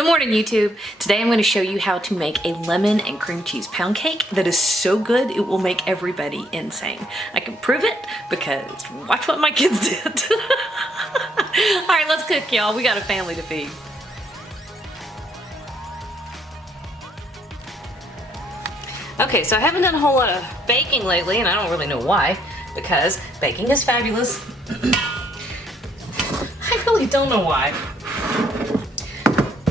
Good morning, YouTube. Today I'm going to show you how to make a lemon and cream cheese pound cake that is so good it will make everybody insane. I can prove it because watch what my kids did. All right, let's cook, y'all. We got a family to feed. Okay, so I haven't done a whole lot of baking lately, and I don't really know why, because baking is fabulous. I really don't know why.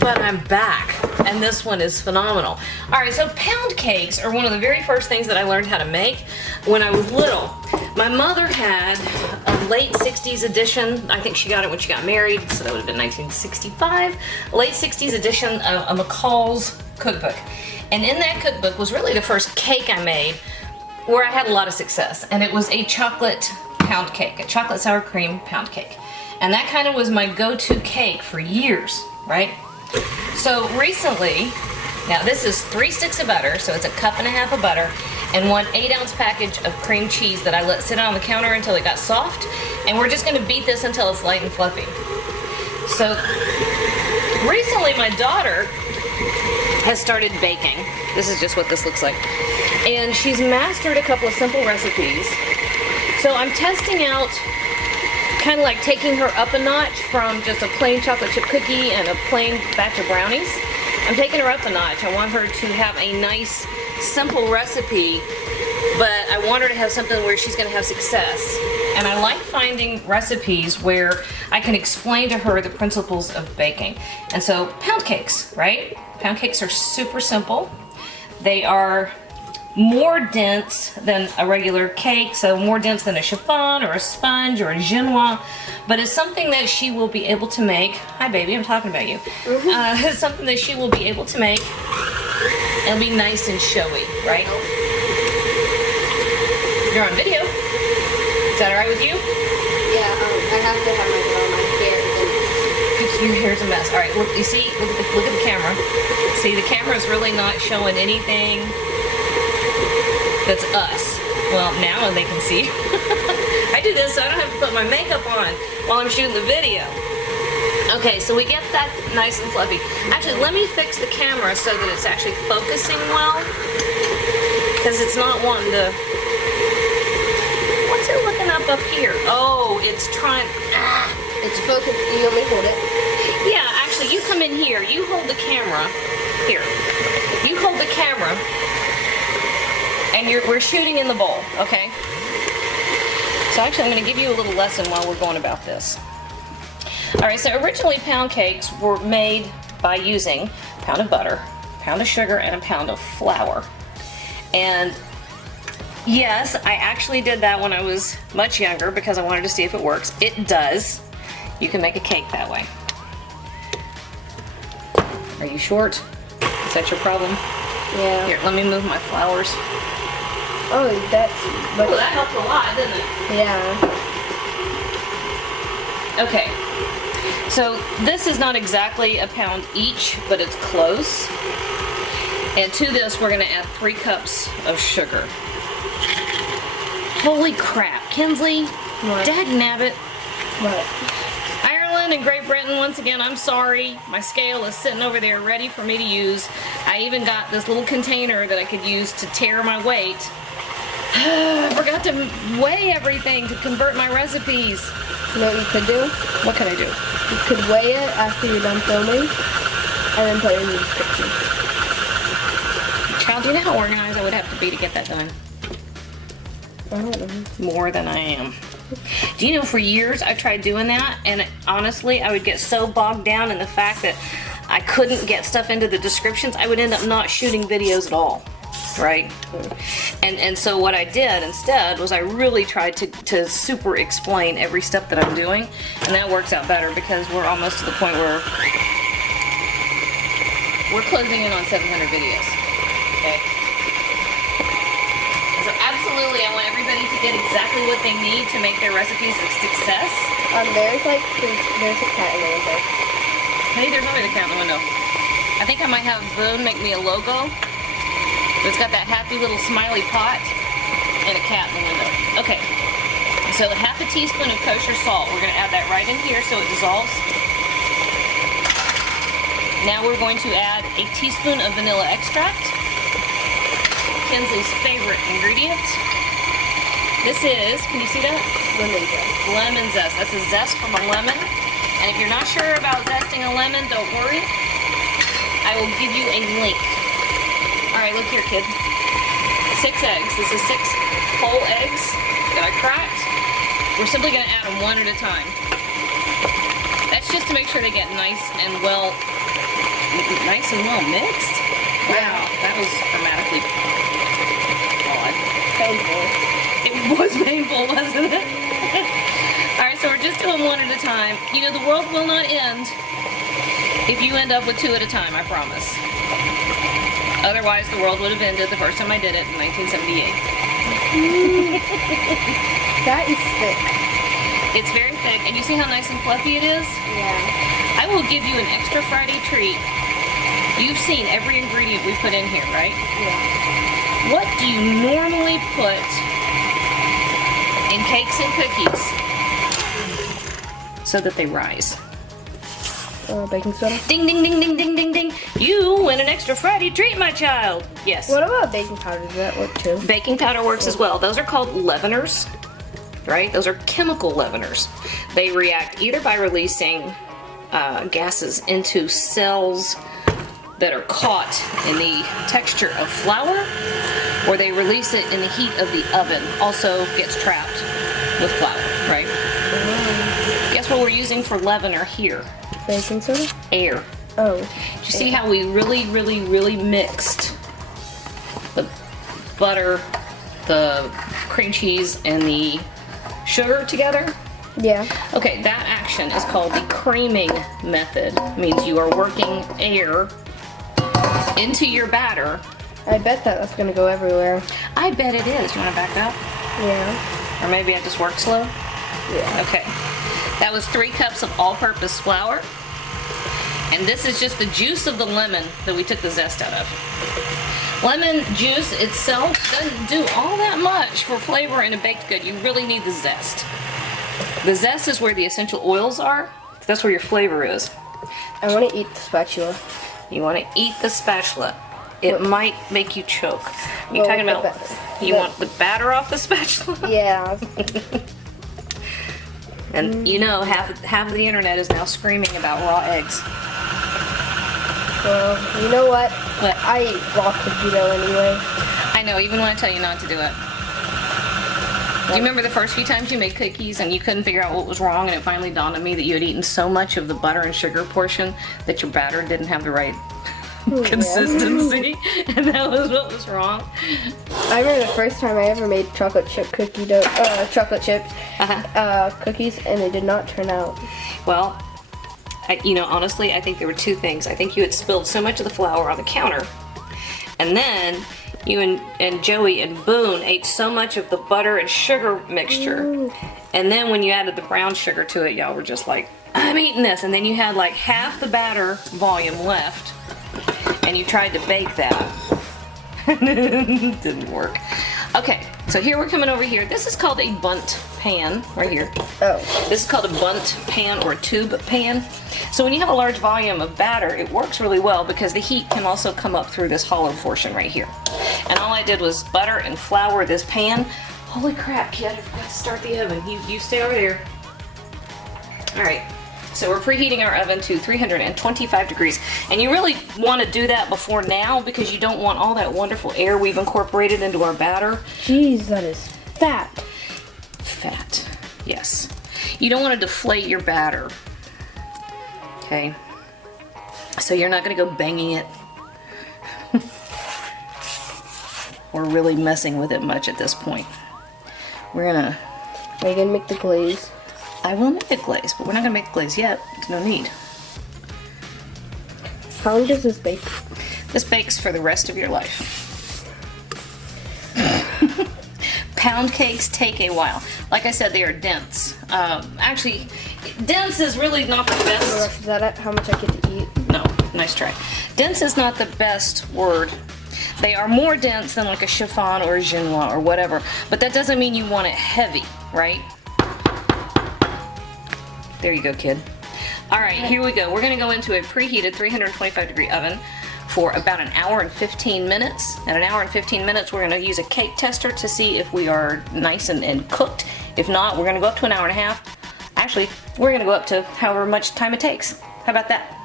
But I'm back, and this one is phenomenal. All right, so pound cakes are one of the very first things that I learned how to make when I was little. My mother had a late 60s edition. I think she got it when she got married, so that would have been 1965. Late 60s edition of McCall's cookbook. And in that cookbook was really the first cake I made where I had a lot of success. And it was a chocolate pound cake, a chocolate sour cream pound cake. And that kind of was my go-to cake for years, right? So recently, now this is 3 sticks of butter, so it's a 1.5 cups of butter, and 1 8-ounce package of cream cheese that I let sit on the counter until it got soft, and we're just gonna beat this until it's light and fluffy. So recently my daughter has started baking. This is just what this looks like. And she's mastered a couple of simple recipes. So I'm testing out kind of like taking her up a notch from just a plain chocolate chip cookie and a plain batch of brownies. I'm taking her up a notch. I want her to have a nice, simple recipe, but I want her to have something where she's gonna have success. And I like finding recipes where I can explain to her the principles of baking. And so pound cakes, right? Pound cakes are super simple. They are more dense than a regular cake, so more dense than a chiffon or a sponge or a genoise, but it's something that she will be able to make. Hi baby, I'm talking about you. It's something that she will be able to make and be nice and showy, right? You're on video. Is that alright with you? Yeah, I have to have my hair. Your hair's a mess. Alright, look, you see, look at the camera. See, the camera is really not showing anything that's us. Well, now they can see. I do this so I don't have to put my makeup on while I'm shooting the video. Okay, so we get that nice and fluffy. Actually, let me fix the camera so that it's actually focusing well, because it's not wanting to... What's it looking up here? Oh, it's trying... It's focused. You want me to hold it? Yeah, actually, you come in here. You hold the camera. Here. You hold the camera. And we're shooting in the bowl, okay? So actually I'm going to give you a little lesson while we're going about this. Alright, so originally pound cakes were made by using a pound of butter, a pound of sugar, and a pound of flour. And yes, I actually did that when I was much younger because I wanted to see if it works. It does. You can make a cake that way. Are you short? Is that your problem? Yeah. Here, let me move my flowers. Oh, that's... Well, that helped a lot, didn't it? Yeah. Okay. So this is not exactly a pound each, but it's close. And to this, we're going to add 3 cups of sugar. Holy crap. Kinsley, What? dagnabbit. What? Ireland and Great Britain, once again, I'm sorry. My scale is sitting over there ready for me to use. I even got this little container that I could use to tare my weight. I forgot to weigh everything to convert my recipes. You know what you could do? What can I do? You could weigh it after you're done filming, and then put it in the description. Child, do you know how organized I would have to be to get that done? I don't know. More than I am. Do you know, for years I tried doing that, and honestly I would get so bogged down in the fact that I couldn't get stuff into the descriptions, I would end up not shooting videos at all, right? And so what I did instead was I really tried to super explain every step that I'm doing, and that works out better because we're almost to the point where we're closing in on 700 videos, okay? So absolutely, I want everybody to get exactly what they need to make their recipes a success. There's a cat in the window. Hey, there's always a cat in the window. I think I might have Boone make me a logo. It's got that happy little smiley pot and a cat in the window. Okay, so 1/2 teaspoon of kosher salt. We're going to add that right in here so it dissolves. Now we're going to add a teaspoon of vanilla extract, Kenzie's favorite ingredient. This is, can you see that? Lemon zest. Lemon zest. That's a zest from a lemon. And if you're not sure about zesting a lemon, don't worry. I will give you a link. All right, look here, kid. 6 eggs. This is 6 whole eggs that I cracked. We're simply going to add them one at a time. That's just to make sure they get nice and well mixed. Wow, that was dramatically odd. Painful. It was painful, wasn't it? All right, so we're just doing one at a time. You know, the world will not end if you end up with 2 at a time, I promise. Otherwise, the world would have ended the first time I did it in 1978. That is thick. It's very thick, and you see how nice and fluffy it is? Yeah. I will give you an extra Friday treat. You've seen every ingredient we put in here, right? Yeah. What do you normally put in cakes and cookies so that they rise? Baking soda. Ding, ding, ding, ding, ding, ding, ding. You win an extra Friday treat, my child. Yes. What about baking powder? Does that work too? Baking powder works as well. Those are called leaveners, right? Those are chemical leaveners. They react either by releasing gases into cells that are caught in the texture of flour, or they release it in the heat of the oven. Also gets trapped with flour, right? Guess what we're using for leavener here? Baking soda? Air. Oh. Did you see how we really mixed the butter, the cream cheese, and the sugar together? Yeah. Okay, that action is called the creaming method. It means you are working air into your batter. I bet that's gonna go everywhere. I bet it is. You want to back up? Yeah. Or maybe I just worked slow? Yeah. Okay. That was 3 cups of all-purpose flour. And this is just the juice of the lemon that we took the zest out of. Lemon juice itself doesn't do all that much for flavor in a baked good. You really need the zest. The zest is where the essential oils are. That's where your flavor is. I want to eat the spatula. You want to eat the spatula. It might make you choke. Are you Well, talking with about the you want the batter off the spatula? Yeah. And you know, half of the internet is now screaming about raw eggs. Well, you know what? What? I eat raw cookie dough anyway. I know, even when I tell you not to do it. Do you remember the first few times you made cookies and you couldn't figure out what was wrong, and it finally dawned on me that you had eaten so much of the butter and sugar portion that your batter didn't have the right consistency, and that was what was wrong? I remember the first time I ever made chocolate chip cookie dough, chocolate chips cookies, and they did not turn out. Well, you know, honestly, I think there were 2 things. I think you had spilled so much of the flour on the counter, and then you and Joey and Boone ate so much of the butter and sugar mixture, and then when you added the brown sugar to it, y'all were just like, I'm eating this, and then you had like half the batter volume left, and you tried to bake that. Didn't work. Okay, so here we're coming over here. This is called a bundt pan, right here. Oh. This is called a bundt pan or a tube pan. So when you have a large volume of batter, it works really well because the heat can also come up through this hollow portion right here. And all I did was butter and flour this pan. Holy crap, kid, I forgot to start the oven. You stay over there. All right. So we're preheating our oven to 325 degrees. And you really want to do that before now because you don't want all that wonderful air we've incorporated into our batter. Jeez, that is fat. Fat, yes. You don't want to deflate your batter. Okay. So you're not going to go banging it or really messing with it much at this point. We're going to... Are you going to make the glaze? I will make the glaze, but we're not going to make the glaze yet. There's no need. How long does this bake? This bakes for the rest of your life. Pound cakes take a while. Like I said, they are dense. Actually, dense is really not the best. Is that how much I get to eat? No, nice try. Dense is not the best word. They are more dense than like a chiffon or a genoise or whatever, but that doesn't mean you want it heavy, right? There you go, kid. All right, here we go. We're gonna go into a preheated 325-degree oven for about an hour and 15 minutes. At an hour and 15 minutes, we're gonna use a cake tester to see if we are nice and cooked. If not, we're gonna go up to an hour and a half. Actually, we're gonna go up to however much time it takes. How about that?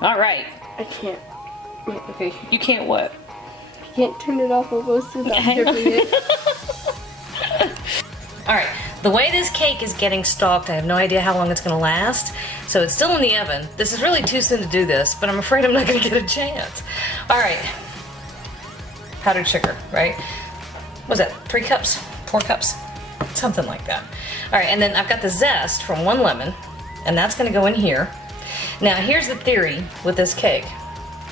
All right. I can't. Wait, okay. You can't what? I can't turn it off almost without dripping it. All right, the way this cake is getting stalked, I have no idea how long it's gonna last. So it's still in the oven. This is really too soon to do this, but I'm afraid I'm not gonna get a chance. All right, powdered sugar, right? What was that, 3 cups, 4 cups? Something like that. All right, and then I've got the zest from 1 lemon, and that's gonna go in here. Now here's the theory with this cake.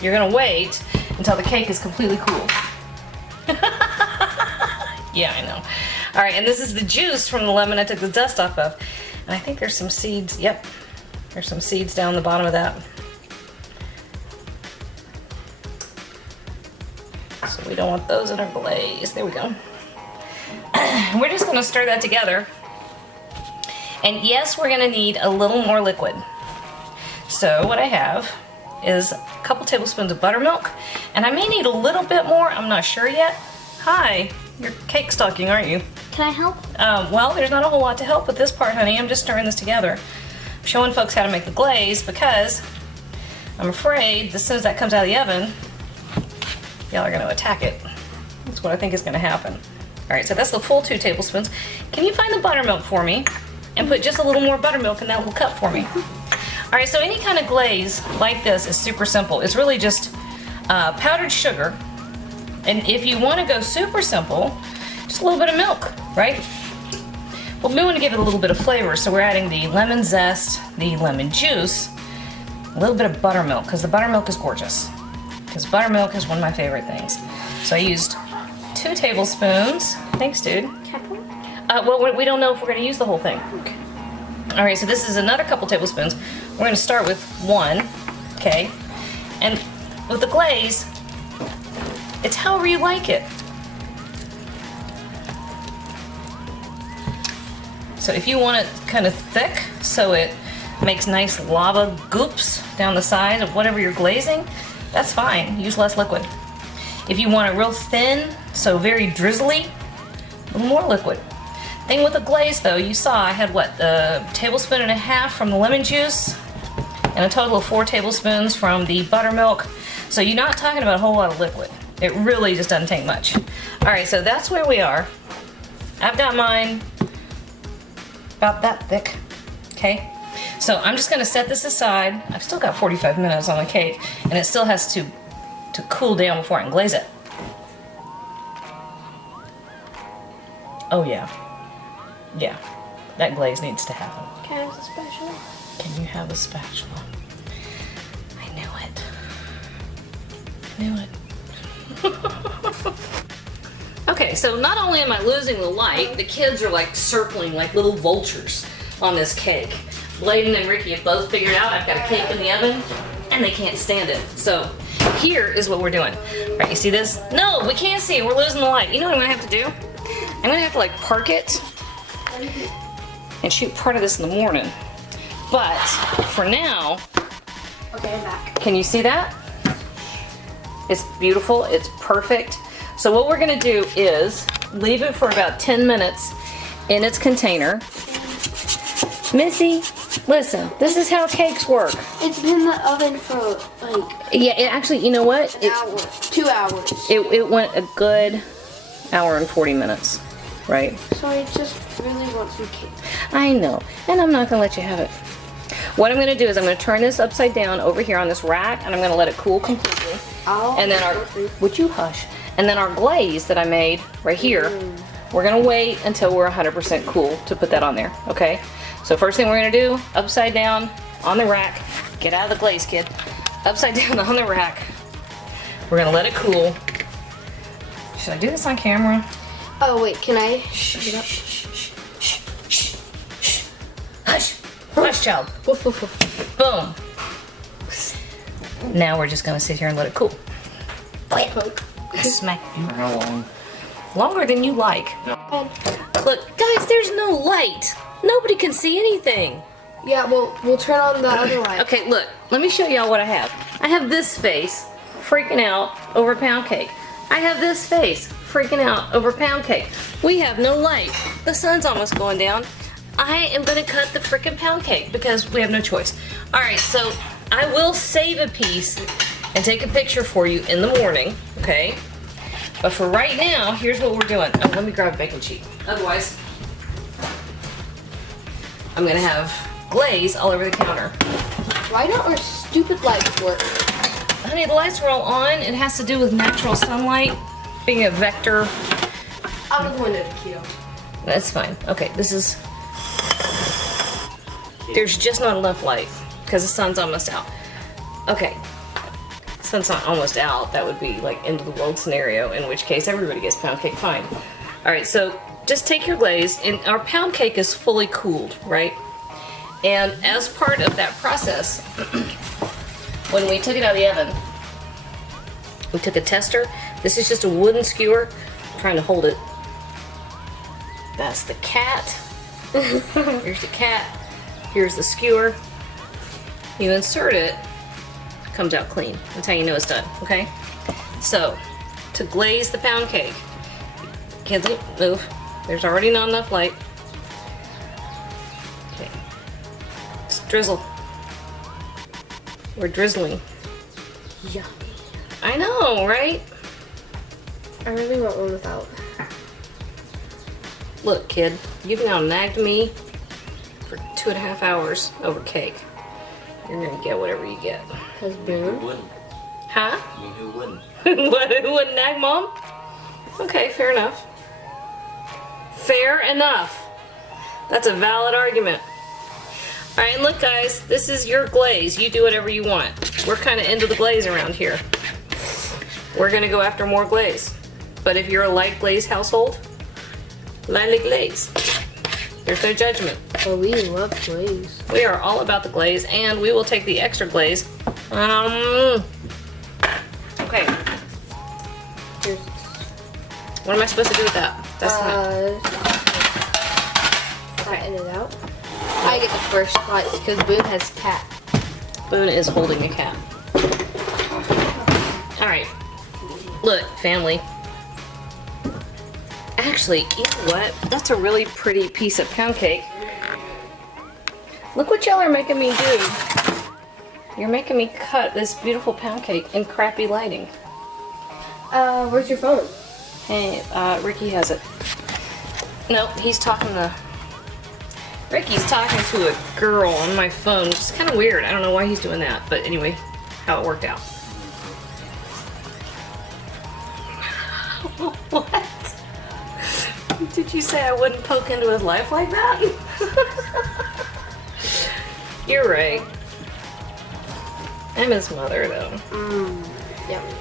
You're gonna wait until the cake is completely cool. Yeah, I know. All right, and this is the juice from the lemon I took the zest off of. And I think there's some seeds, yep. There's some seeds down the bottom of that. So we don't want those in our glaze. There we go. We're just gonna stir that together. And yes, we're gonna need a little more liquid. So what I have is a couple tablespoons of buttermilk, and I may need a little bit more, I'm not sure yet. Hi, you're cake stalking, aren't you? Can I help? Well, there's not a whole lot to help with this part, honey. I'm just stirring this together. I'm showing folks how to make the glaze because I'm afraid as soon as that comes out of the oven, y'all are gonna attack it. That's what I think is gonna happen. All right, so that's the full 2 tablespoons. Can you find the buttermilk for me and put just a little more buttermilk in that little cup for me? All right, so any kind of glaze like this is super simple. It's really just powdered sugar. And if you want to go super simple, just a little bit of milk, right? Well, we want to give it a little bit of flavor, so we're adding the lemon zest, the lemon juice, a little bit of buttermilk, because the buttermilk is gorgeous. Because buttermilk is one of my favorite things. So I used 2 tablespoons. Thanks, dude. Well, we don't know if we're going to use the whole thing. Okay. All right, so this is another couple tablespoons. We're going to start with 1, okay? And with the glaze, it's however you like it. So if you want it kind of thick, so it makes nice lava goops down the side of whatever you're glazing, that's fine. Use less liquid. If you want it real thin, so very drizzly, a little more liquid. Thing with the glaze though, you saw I had what, a tablespoon and a half from the lemon juice and a total of 4 tablespoons from the buttermilk. So you're not talking about a whole lot of liquid. It really just doesn't take much. All right, so that's where we are. I've got mine about that thick, okay? So I'm just gonna set this aside. I've still got 45 minutes on the cake, and it still has to cool down before I can glaze it. Oh yeah, yeah, that glaze needs to happen. Can I have a spatula? Can you have a spatula? I knew it. I knew it. Okay, so not only am I losing the light, the kids are like circling like little vultures on this cake. Bladen and Ricky have both figured out I've got a cake in the oven and they can't stand it. So here is what we're doing. All right, you see this? No, we can't see it. We're losing the light. You know what I'm gonna have to do? I'm gonna have to like park it and shoot part of this in the morning. But for now, Okay, I'm back. can you see that? It's beautiful, it's perfect. So what we're gonna do is leave it for about 10 minutes in its container. Missy, listen, this is how cakes work. It's been in the oven for like Yeah, it actually, you know what? an hour, 2 hours. It went a good hour and 40 minutes, right? So I just really want some cake. I know, and I'm not gonna let you have it. What I'm gonna do is I'm gonna turn this upside down over here on this rack, and I'm gonna let it cool completely. And then would you hush? And then our glaze that I made right here, we're gonna wait until we're 100% cool to put that on there, okay? So first thing we're gonna do, upside down on the rack. Get out of the glaze, kid. Upside down on the rack. We're gonna let it cool. Should I do this on camera? Oh wait, can I? Shh, shh, shh, shh, shh, shh. Hush, hush, child. Woof, woof, woof. Boom. Now we're just gonna sit here and let it cool. Smack you. How long? Longer than you like. Look, guys, there's no light. Nobody can see anything. Yeah, well, we'll turn on the other light. Okay, look, let me show y'all what I have. I have this face freaking out over pound cake. I have this face freaking out over pound cake. We have no light. The sun's almost going down. I am gonna cut the freaking pound cake because we have no choice. All right, so I will save a piece and take a picture for you in the morning, okay? But for right now, here's what we're doing. Oh, let me grab a baking sheet. Otherwise, I'm gonna have glaze all over the counter. Why don't our stupid lights work? Honey, the lights are all on. It has to do with natural sunlight being a vector. Out of the window, Keto. That's fine. Okay, this is... There's just not enough light because the sun's almost out. Okay. Sun's not almost out. That would be like end of the world scenario, in which case everybody gets pound cake fine. All right, so just take your glaze, and our pound cake is fully cooled, right? And as part of that process, when we took it out of the oven, we took a tester. This is just a wooden skewer. I'm trying to hold it. That's the cat. Here's the cat. Here's the skewer. You insert it, comes out clean. That's how you know it's done, okay? So, to glaze the pound cake, kids, move. There's already not enough light. Okay. Just drizzle. We're drizzling. Yummy. I know, right? I really want one without. Look, kid, you've now nagged me for 2.5 hours over cake. You're gonna get whatever you get. Has Who Boone? wouldn't? Huh? I mean, who wouldn't? What, who wouldn't nag mom? Okay, fair enough. Fair enough. That's a valid argument. Alright, and look guys, this is your glaze. You do whatever you want. We're kind of into the glaze around here. We're gonna go after more glaze. But if you're a light glaze household, lightly glaze. There's no judgment. Oh, we love glaze. We are all about the glaze, and we will take the extra glaze. Okay, Here's what am I supposed to do with that? That's flatten it out. I get the first slice because Boone has cat. Boone is holding the cat. Alright. Look, family. Actually, you know what? That's a really pretty piece of pound cake. Look what y'all are making me do. You're making me cut this beautiful pound cake in crappy lighting. Where's your phone? Hey, Ricky has it. Nope, he's talking to... Ricky's talking to a girl on my phone, which is kind of weird. I don't know why he's doing that, but anyway, how it worked out. What? Did you say I wouldn't poke into his life like that? You're right. I'm his mother, though. Yummy.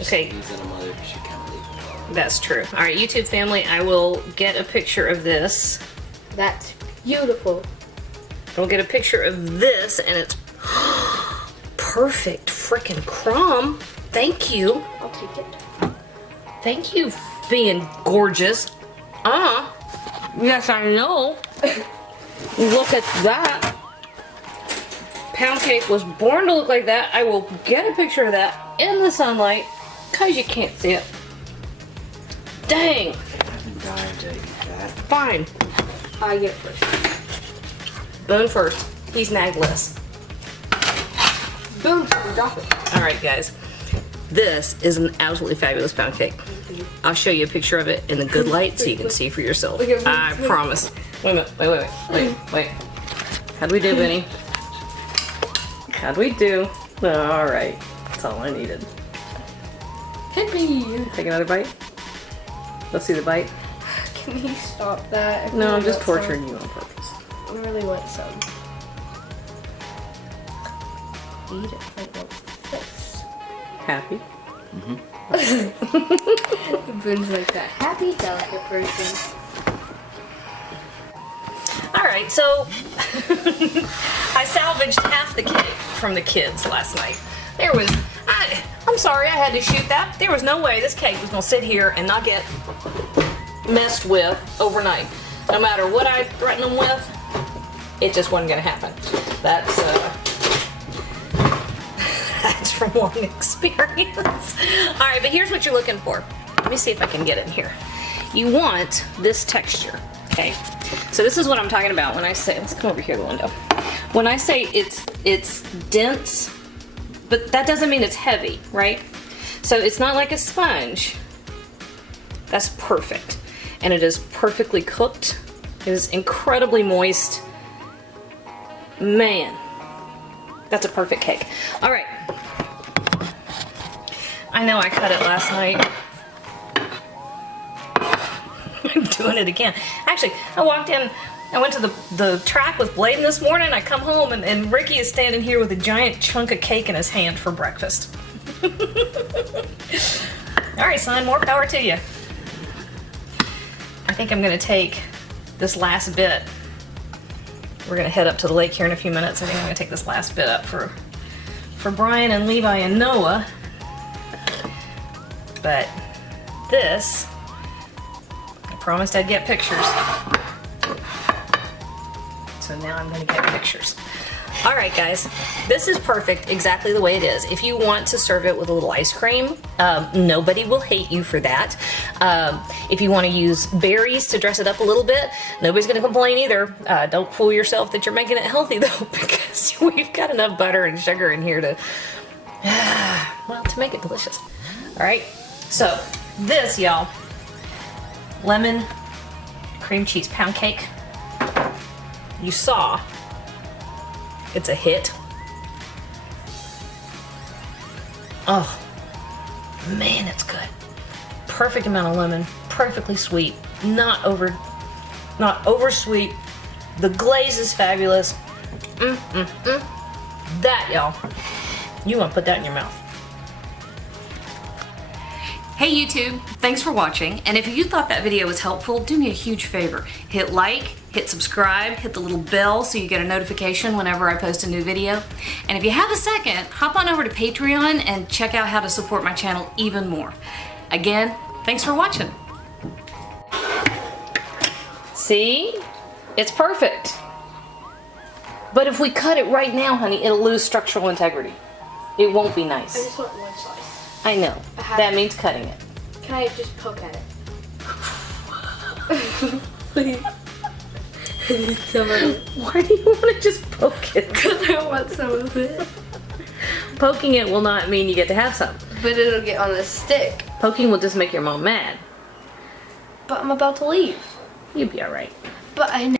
Okay. He's in a mother, she can't leave him alone. That's true. All right, YouTube family, I will get a picture of this. That's beautiful. I'll get a picture of this, and it's perfect freaking crumb. Thank you. I'll take it. Thank you, being gorgeous. Yes, I know. Look at that. Pound cake was born to look like that. I will get a picture of that in the sunlight, because you can't see it. Dang. I'm dying to eat that. Fine. I get it first. Boone first. He's nagless. Boone, drop it. All right, guys. This is an absolutely fabulous pound cake. I'll show you a picture of it in the good light so you can see for yourself. I promise. Wait a minute. Wait. How'd we do, Benny? How'd we do? All right. That's all I needed. Hit me. Take another bite. Let's see the bite. Can you stop that? No, I'm just torturing you on purpose. I really want some. Eat it like this. Happy? Boone's like that happy, delicate person. Alright, so I salvaged half the cake from the kids last night. I'm sorry I had to shoot that. There was no way this cake was going to sit here and not get messed with overnight. No matter what I threaten them with, it just wasn't gonna happen. That's that's from long experience. All right, but here's what you're looking for. Let me see if I can get it here. You want this texture, okay? So this is what I'm talking about when I say, let's come over here to the window. When I say it's dense, but that doesn't mean it's heavy, right? So it's not like a sponge. That's perfect. And it is perfectly cooked. It is incredibly moist. Man, that's a perfect cake. All right. I know I cut it last night. I'm doing it again. Actually, I walked in, I went to the track with Bladen this morning. I come home and Ricky is standing here with a giant chunk of cake in his hand for breakfast. All right, son, more power to you. I think I'm gonna take this last bit. We're gonna head up to the lake here in a few minutes. I think I'm gonna take this last bit up for Brian and Levi and Noah. But this, I promised I'd get pictures. So now I'm gonna get pictures. All right, guys, this is perfect exactly the way it is. If you want to serve it with a little ice cream, nobody will hate you for that. If you want to use berries to dress it up a little bit, nobody's gonna complain either. Don't fool yourself that you're making it healthy though, because we've got enough butter and sugar in here to, well, to make it delicious. All right, so this, y'all, lemon cream cheese pound cake. You saw. It's a hit. Oh, man, it's good. Perfect amount of lemon, perfectly sweet, not over sweet. The glaze is fabulous. That, y'all, you want to put that in your mouth. Hey YouTube, thanks for watching, and if you thought that video was helpful, do me a huge favor. Hit like, hit subscribe, hit the little bell so you get a notification whenever I post a new video. And if you have a second, hop on over to Patreon and check out how to support my channel even more. Again, thanks for watching. See? It's perfect. But if we cut it right now, honey, it'll lose structural integrity. It won't be nice. I just want one slice. I know. That means cutting it. Can I just poke at it? Please. I need some of it. Why do you want to just poke it? Because I want some of it. Poking it will not mean you get to have some. But it'll get on the stick. Poking will just make your mom mad. But I'm about to leave. You'll be alright. But I know.